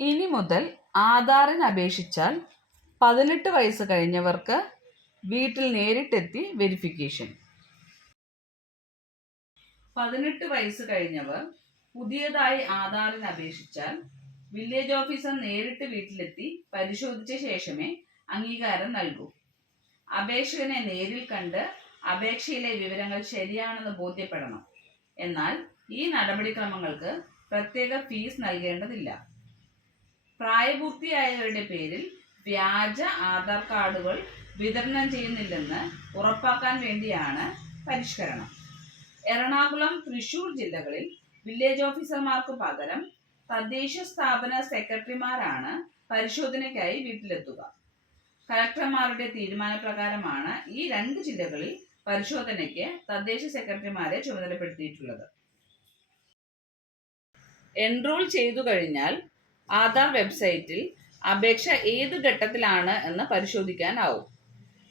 ഇനി മുതൽ ആധാറിന് അപേക്ഷിച്ചാൽ 18 വയസ്സ് കഴിഞ്ഞവർക്ക് വീട്ടിൽ നേരിട്ടെത്തി വെരിഫിക്കേഷൻ. 18 വയസ്സ് കഴിഞ്ഞവർ പുതിയതായി ആധാറിന് അപേക്ഷിച്ചാൽ വില്ലേജ് ഓഫീസർ നേരിട്ട് വീട്ടിലെത്തി പരിശോധിച്ച ശേഷമേ അംഗീകാരം നൽകൂ. അപേക്ഷകനെ നേരിൽ കണ്ട് അപേക്ഷയിലെ വിവരങ്ങൾ ശരിയാണെന്ന് ബോധ്യപ്പെടണം. എന്നാൽ ഈ നടപടിക്രമങ്ങൾക്ക് പ്രത്യേക ഫീസ് നൽകേണ്ടതില്ല. പ്രായപൂർത്തിയായവരുടെ പേരിൽ വ്യാജ ആധാർ കാർഡുകൾ വിതരണം ചെയ്യുന്നില്ലെന്ന് ഉറപ്പാക്കാൻ വേണ്ടിയാണ് പരിഷ്കരണം. എറണാകുളം, തൃശൂർ ജില്ലകളിൽ വില്ലേജ് ഓഫീസർമാർക്ക് പകരം തദ്ദേശ സ്ഥാപന സെക്രട്ടറിമാരാണ് പരിശോധനയ്ക്കായി വീട്ടിലെത്തുക. കളക്ടർമാരുടെ തീരുമാനപ്രകാരമാണ് ഈ 2 ജില്ലകളിൽ പരിശോധനയ്ക്ക് തദ്ദേശ സെക്രട്ടറിമാരെ ചുമതലപ്പെടുത്തിയിട്ടുള്ളത്. എൻറോൾ ചെയ്തു കഴിഞ്ഞാൽ ആധാർ വെബ്സൈറ്റിൽ അപേക്ഷ ഏത് ഘട്ടത്തിലാണ് എന്ന് പരിശോധിക്കാനാവും.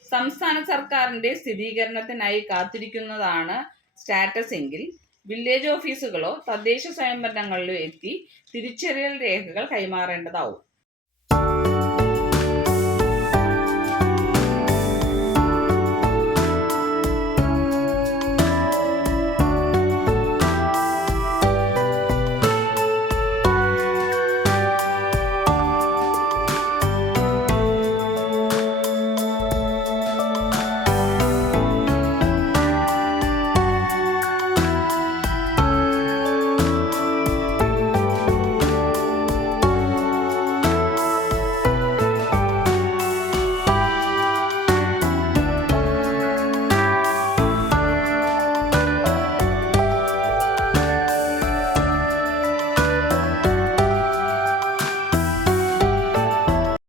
സംസ്ഥാന സർക്കാരിന്റെ സ്ഥിരീകരണത്തിനായി കാത്തിരിക്കുന്നതാണ് സ്റ്റാറ്റസ് എങ്കിൽ വില്ലേജ് ഓഫീസുകളോ തദ്ദേശ സ്വയംഭരണങ്ങളിലോ എത്തി തിരിച്ചറിയൽ രേഖകൾ കൈമാറേണ്ടതാവും.